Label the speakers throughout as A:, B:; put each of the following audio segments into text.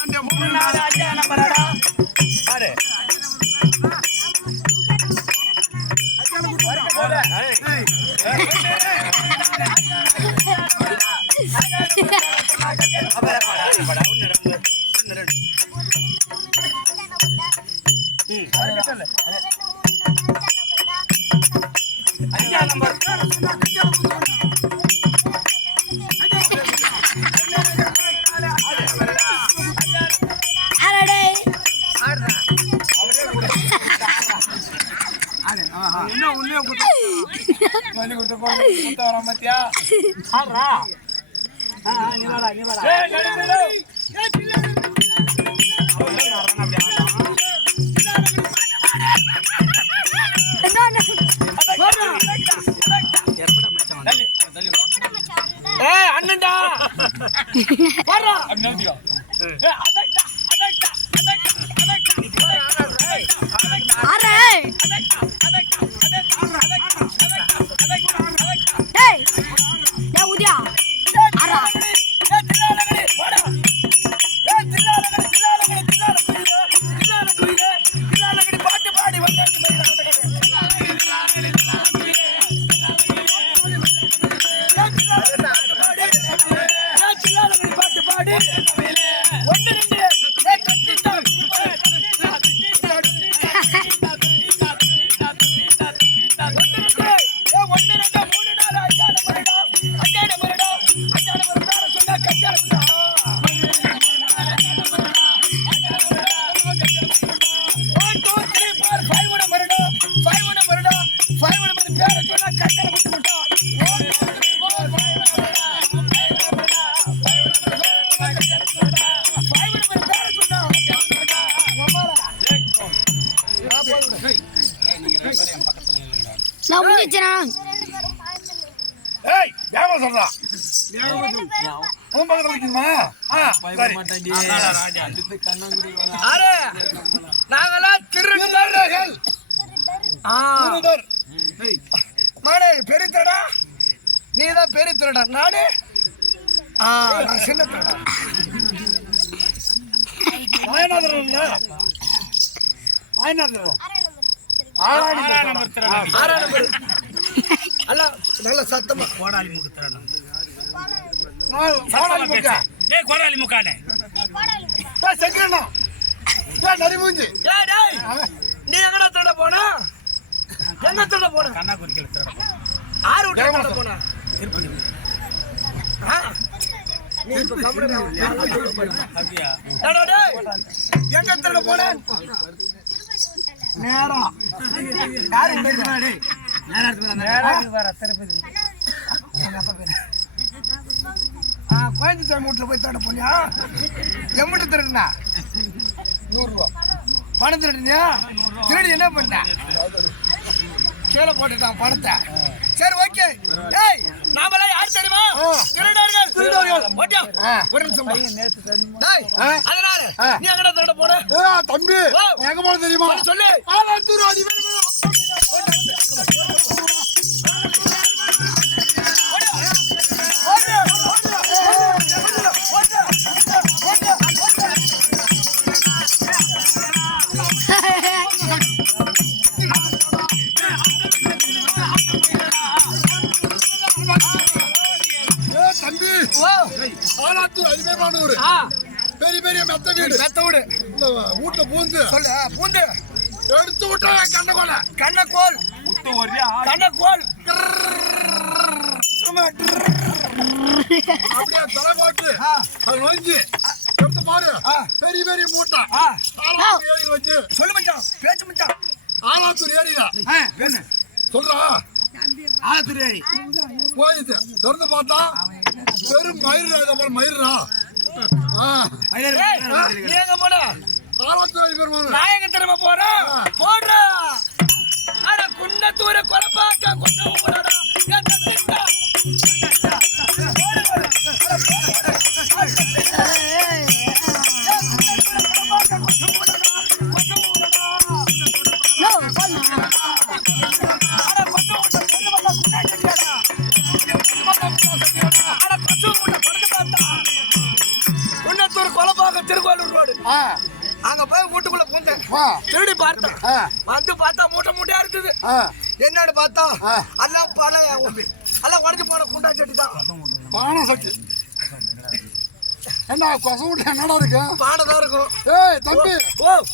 A: ரெண்டு இன்னும் உள்ளே கொடுத்து சொல்லி வர மாத்தியா
B: ஆடுறா நீ வாடா நீ வாடா
C: அரே
A: ஏய் யாரோ சொல்றா. உன் பக்கத்துல நிக்கணுமா ஆ சரி.
B: ஆறு நாங்கெல்லாம்
A: திருடர்கள்.
B: ஆ.
A: திருடர்.
B: நானே பெரிய திருடா நீ தான் பெரிய திருடா நானே? ஆ நான் சின்ன திருடா
A: மாயநாதர் இல்ல மாயநாதர் ஆறாம் நம்பர் திருடன்
B: ஆறாம் நம்பர் அல்ல நல்ல சத்தமா. கோடாலி முக்கு திருடா
A: சாணாலி முக்கா
B: டேய் கோடாலி முக்கானே.
A: ஏய் செக்கண்ணா ஏய் நரிமூஞ்சி.
B: டேய். டேய் நீ எங்கடா திருட போனா? எங்க திருட போன? கண்ணா குறிக்கல திருட போன. ஆறு விட்டு திருட போனா? திருப்பதி ஆ? நீ இப்ப அப்படியா? டேய். எங்க திருட போன? நேரம் யாரு பேசுறா டேய் கோயம்புத்தூர் மூட்டில் போய் தேட போனியா? எம்பிட்டு திருடுனா? நூறுரூவா. பணம் திருடுனியா? திருடி என்ன பண்ண? கீழே போட்டுட்டான் பணத்தை. சரி ஓகே. ஏய் நாமெல்லாம் யார் தெரியுமா? திருடர்கள். திருடர்கள். ஓகே ஒரு நிமிஷம் டேய் அதனால நீ எங்கடா திருட
A: ஏய் தம்பி. எங்க போன தெரியுமா?
B: சொல்லு,
A: ஆலாத்தூர் அதிபர் பூந்து.
B: சொல்லு பூண்டு
A: எடுத்து விட்டா கண்ண கொலை
B: கண்ணக்கோல்.
A: விட்டு ஒரே
B: கண்ணக்கோல்.
A: அப்படியே தலை போட்டு அது நொஞ்சு எடுத்து பாரு.
B: ஆ.
A: பெரிய பெரிய மூட்டை.
B: ஆ.
A: ஆலாத்தூர் ஏரி வச்சு.
B: சொல்லு மச்சான் பேச்சு மச்சான்.
A: ஆலாத்தூர் ஏரியா
B: ஆ பேசு
A: சொல்றா.
B: ஆத்துரேரி
A: போயிட்டு திறந்து பார்த்தா பெரும் மயிர் இதை பாரு மயிரா ஆலாத்தூர் பெருமாள்.
B: எங்க திரும்ப போறேன் போடுறா. அட குன்னத்தூர கொலப்பாக்க கொட்ட திருடி பார்த்தேன். வந்து பார்த்தா மூட்டை மூட்டையா இருக்குது. என்னன்னு பார்த்தா. எல்லாம் பல எல்லாம் உடஞ்சு போன குண்டா செடி தான்.
A: பானை சட்டி. என்ன கொசு விட்டு என்னடா இருக்கு?
B: பானை தான் இருக்கும்.
A: ஏய் தம்பி.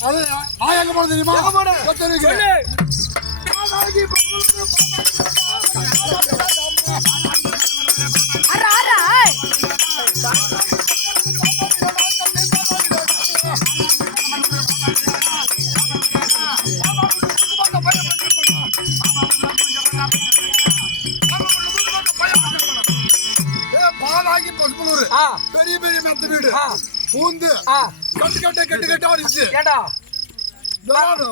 A: அது நான் எங்க போன தெரியுமா?
B: எங்க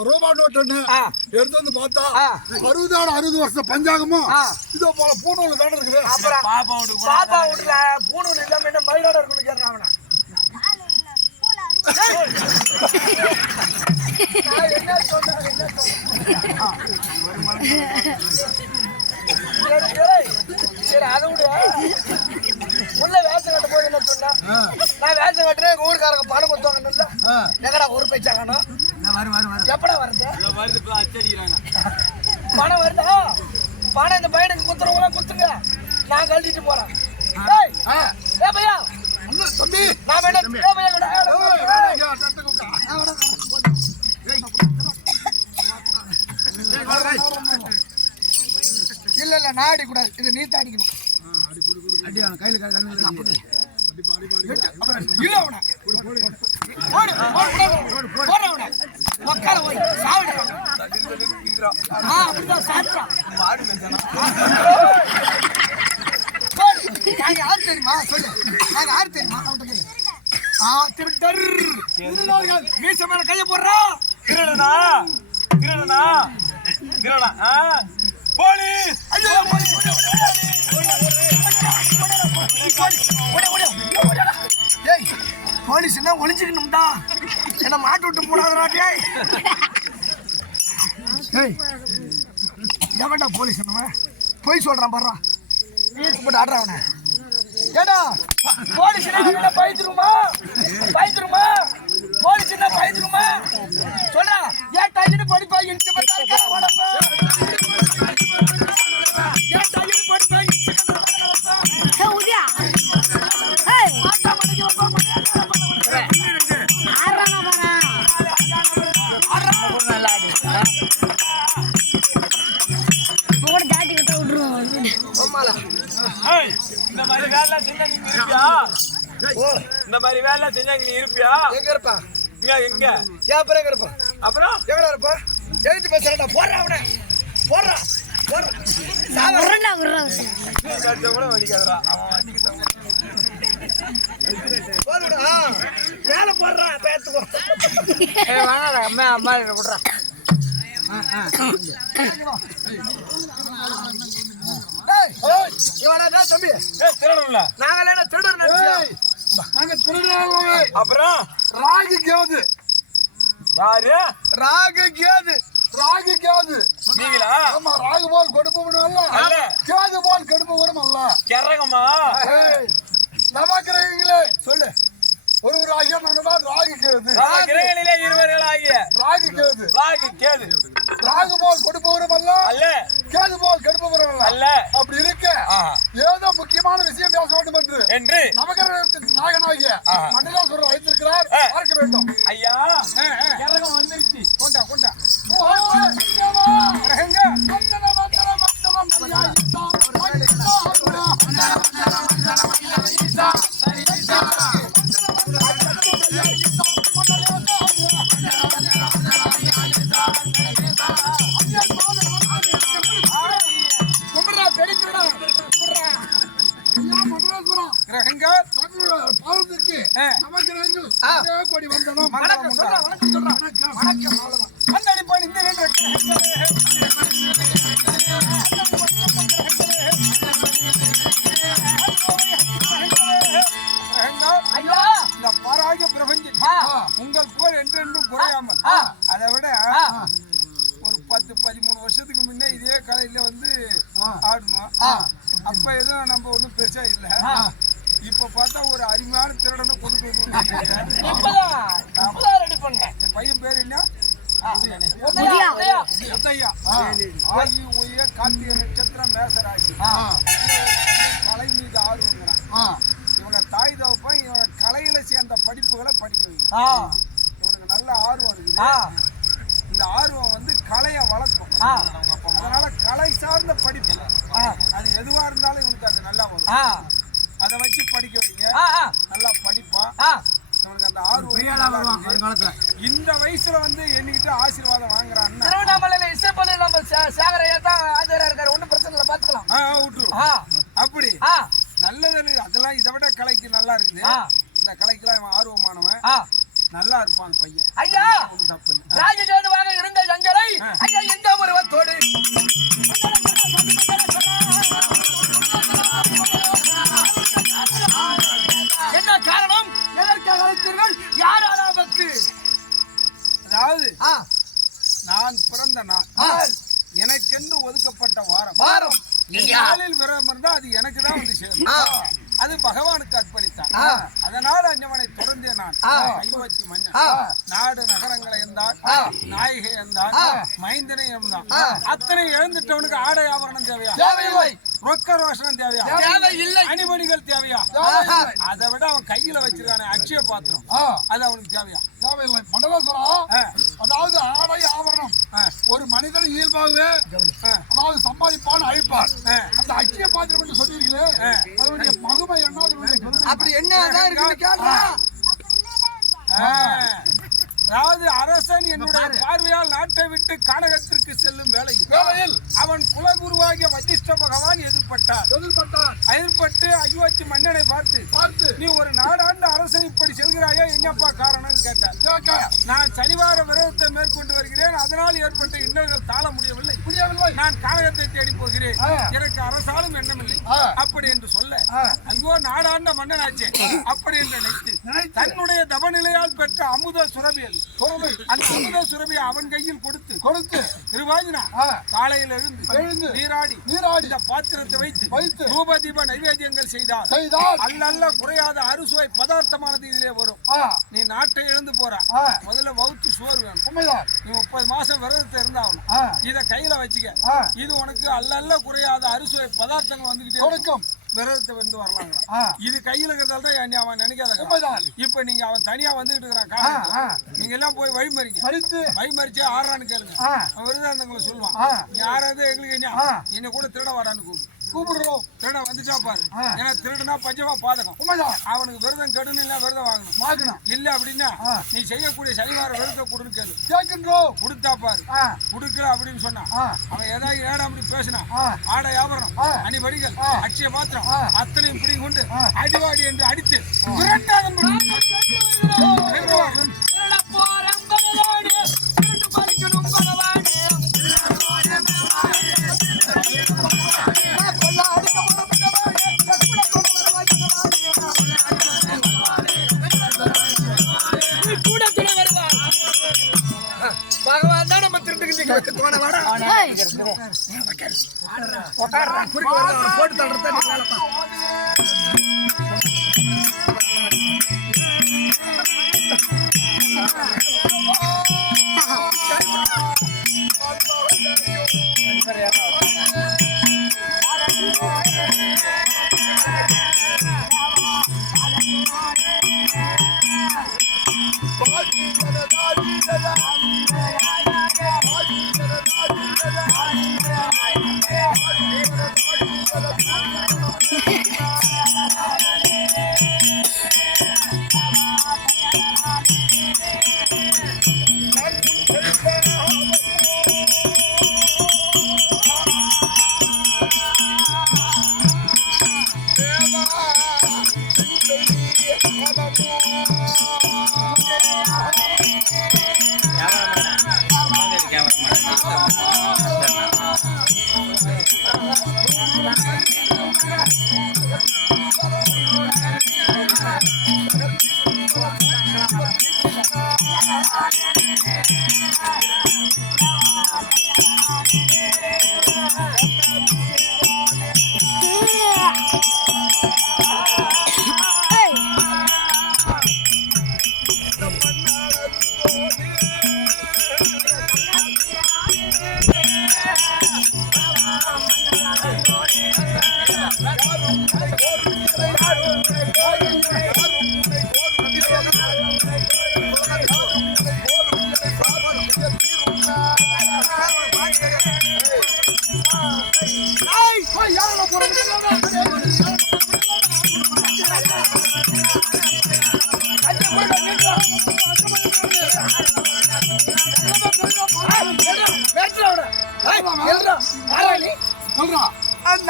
A: ரூபா நோட்டுன்னு
B: ஆ.
A: எடுத்து வந்து பார்த்தா
B: ஆ.
A: அறுபதாடு அறுபது வருஷம் பஞ்சாங்கமும். இதோ போல பூணூல் தானே இருக்குது
B: அப்புறம் பாப்பா வீட்டுல பூணூல் இல்லாம என்ன மயிலாட இருக்குன்னு நான் என்ன சொன்னேன் என்ன சரி. சரி அதை விடு உள்ள வேஷம் கட்டும் போது என்ன சொன்னா. நான் வேஷம் கட்டுறேன் எங்க ஊருக்காரங்க பணம் கொடுத்தாங்கன்னு
A: ஆ.
B: எங்கடா ஒரு பைசா காணும் எப்படா வருது? பணம் வருதா? பணம் இந்த பையனுக்கு குத்துறவங்களாம் குத்துங்க நான் கழட்டிட்டு போறேன். பையா?
A: தம்பி.
B: நான் வேணா ஏய் பையா கூட
A: ஏய்,
B: ஏய்,
A: இங்க தட்டு குக்கா.
B: இல்ல இல்ல நான் அடிக்கூடாது இது நீ தான் அடிக்கணும். இல்ல அவனை. போடு, போடு, போடு, போடு அவனை. உக்கார வை, சாவுடு. ஆ, அப்படிதான் சாப்பிட்றான். போடு. நாங்க யாரு தெரியுமா சொல்லு யாரு தெரியுமா. ஆ திருடர் மீச மேல கைய போடுறா
D: திருடனா திருடனா திருடனா? போலீஸ்
B: ஐயோ போலீஸ். ஏய் போலீஸ் என்ன ஒளிஞ்சுக்கணும்டா? என்ன மாட்டு விட்டு போடாதடா டேய். ஏய் எவன்டா போலீஸ் என்ன போய் சொல்றான் பாடுறா வீட்டுக்கு போட்டு ஆடுறான் அவனை. ஏடா போலீஸ் என்ன பயந்துருமா எங்க? ஏன் அப்புறம் எங்க இருப்பா?
D: அப்புறம்?
B: எங்கடா இருப்பா? எழுத்து பேசுறா போடுறா அவனை. போடுறா. போடுறா. வேலை போடுறா. பேத்துக்கோ ஏய், இவனா என்ன தம்பி?
D: ஏய் திருடனும்ல
B: நாங்களே என்ன திருடர்
D: அப்புறம்?
A: ராகு கேது
D: யாரு?
B: ராகு கேது
A: ராகு கேது
D: நீங்களா?
A: ஆமா ராகு போல் கொடுப்பவனும் அல்ல. கேது போல் கெடுப்பவரும் அல்ல.
D: கிறகமா இவனுக்கு நல்ல ஆர்வம் இருக்குது. இந்த ஆர்வம் வந்து கலையை வளர்க்கும். அதனால கலை சார்ந்த படிப்பு. அது எதுவா இருந்தாலும் இவனுக்கு அது நல்லா வரும். அதை வச்சு படிக்க வைங்க. நல்லா படிப்பான். இவனுக்கு அந்த ஆர்வம் இந்த வயசுல வந்து என்கிட்ட ஆசீர்வாதம் வாங்குறான்னா
B: திருவண்ணாமலையில இசைப்பள்ளி நம்ம சே- சேகரையா தான் ஆஜரா இருக்காரு. ஒண்ணும் பிரச்சனை இல்லை பாத்துக்கலாம்
D: ஆ விட்டுரு.
B: ஆ,
D: அப்படி. நல்லது அதெல்லாம் இதை விட கலைக்கு நல்லா இருக்குது. இந்த கலைக்கெல்லாம் இவன் ஆர்வமானவன். நல்லா இருப்பான் பையன்.
B: ஐயா ராஜஜேதுவாக இருந்த எங்களை ஐயா இந்த உருவத்தோடு என்ன காரணம்? எதற்காக அழைத்தீர்கள்? யார் அலாவுக்கு
D: அதாவது நான் பிறந்த நாள். எனக்கென்று ஒதுக்கப்பட்ட வாரம்.
B: வாரம்.
D: நாளில் விரதம் இருந்தா அது எனக்கு தான் வந்து சேரும். அது பகவானுக்கு அர்ப்பணித்தான். அதனால் அஞ்சவனை மன்னன். நாடு நகரங்களை இருந்தான். நாயகை இருந்தான். மைந்தனை இருந்தான். அத்தனை எழுந்துட்டவனுக்கு ஆடை ஆபரணம் தேவையா
B: தேவையில்லை
D: ரொக்க ரோஷனம் தேவையா
B: தேவையில்லை
D: அணிமணிகள் தேவையா. அதை விட அவன் கையில வச்சிருக்கானே அட்சய பாத்திரம் அது அவனுக்கு தேவையா
E: தேவையில்லை மண்டலேஸ்வரம்
D: ஆ.
E: அதாவது ஆடை ஆபரணம். ஒரு மனிதன் இயல்பாகவே. அதாவது சம்பாதிப்பான் அழிப்பான். அந்த ஐக்கிய பாத்திரம் என்று
D: ஆ.
E: அதனுடைய மகுமை என்ன
B: அப்படி என்னதான்
D: ஆ. அதாவது அரசன் என்னுடைய பார்வையால் நாட்டை விட்டு கானகத்திற்கு செல்லும் வேளையில் அவன் குலகுருவாகிய வசிஷ்ட பகவான் எதிர்பட்டார். எதிர்பட்டு அயோத்தி மன்னனை பார்த்து
E: பார்த்து.
D: நீ ஒரு நாடாண்ட அரசன் இப்படி செல்கிறாயோ? என்னப்பா காரணம் கேட்டார். நான் சனிவார விரதத்தை மேற்கொண்டு வருகிறேன். அதனால் ஏற்பட்ட இன்னல்கள் தாழ முடியவில்லை.
E: முடியவில்லை.
D: நான் கானகத்தை தேடி போகிறேன். எனக்கு அரசாலும் எண்ணமில்லை. அப்படி என்று சொல்ல. ஐயோ நாடாண்ட மன்னனாச்சே. அப்படி என்று நினைத்து. தன்னுடைய தவநிலையால் பெற்ற அமுத சுரபியல் அந்த அமுத சுரபியை அவன் கையில் கொடுத்து
E: கொடுத்து
D: திருவாஜினா. காலையில் எழுந்து
E: எழுந்து.
D: நீராடி
E: நீராடி
D: இந்த பாத்திரத்தை வைத்து
E: வைத்து.
D: தூப தீப நைவேத்தியங்கள் செய்தார்
E: செய்தால்
D: அல்லல்ல குறையாத அறுசுவை பதார்த்தமானது இதிலே வரும் நீ நாட்டை இழந்து போற. முதல்ல வவுத்து சோறு வேணும் நீ முப்பது மாசம் விரதத்தை இருந்தாகணும் இத கையில வச்சுக்க. இது உனக்கு அல்லல்ல குறையாத அறுசுவை பதார்த்தங்கள் வந்துகிட்டே இருக்கும். விரதத்தை வந்து வரலாங்க. இது கையில இருக்கிறதால தான் நீ அவன் நினைக்காத இப்ப நீங்க அவன் தனியா வந்துகிட்டு இருக்கிறான். நீங்க எல்லாம் போய் வழிமறிங்க. வழிமறிச்சு ஆறான்னு கேளுங்க. விருதாந்தங்களை சொல்லுவான். யாராவது எங்களுக்கு என்ன. என்ன கூட திருட வரான்னு கூப்பிடு.
E: கூப்பிடுறோம்
D: திருட வந்துட்டா பாரு. ஏன்னா திருடுனா பஞ்சமா பாதகம். அவனுக்கு விரதம் கெடுன்னு இல்ல விரதம் வாங்கணும்.
E: வாங்கணும்
D: இல்ல அப்படின்னா. நீ செய்யக்கூடிய சனிவார விரதத்தை கொடுன்னு கேளு.
E: கேட்கின்றோம்.
D: கொடுத்தா பாரு. கொடுக்கல அப்படின்னு சொன்னான்
E: ஆ,
D: அவன் ஏதாவது ஏடா அப்படி பேசினான்
E: ஆ.
D: ஆடை ஆபரணம்
E: ஆ.
D: அணிவடிகள்
E: ஆ.
D: அட்சய பாத்திரம். அத்தனையும் பிடி கொண்டு. அடிவாடி என்று அடித்து
B: போட்டு தள்ளுறத
C: 哎，
D: 对。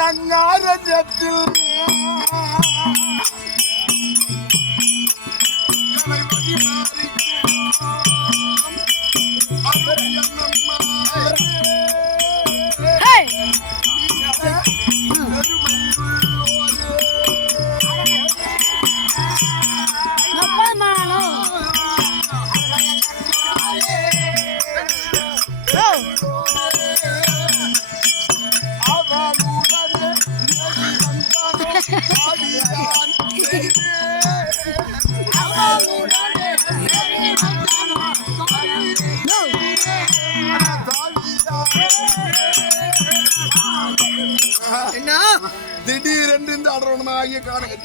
B: நங்காரத்தில்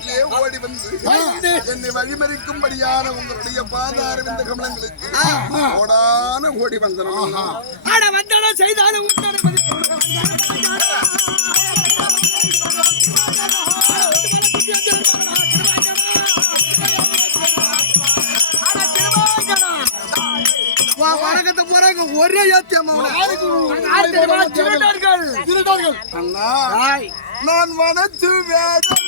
E: காரணத்திலே ஓடி வந்து என்னை வழிமறிக்கும்படியான உங்களுடைய பாதார விந்த கமலங்களுக்கு ஓடான ஓடி வந்தனம்.
B: ஆட வந்தாலும் செய்தாலும் உண்டான வணக்கத்தை போறாங்க. ஒரே ஏத்தியம்மா திருடர்கள்
E: திருடார்கள் அண்ணா நான் வனத்து வேடல்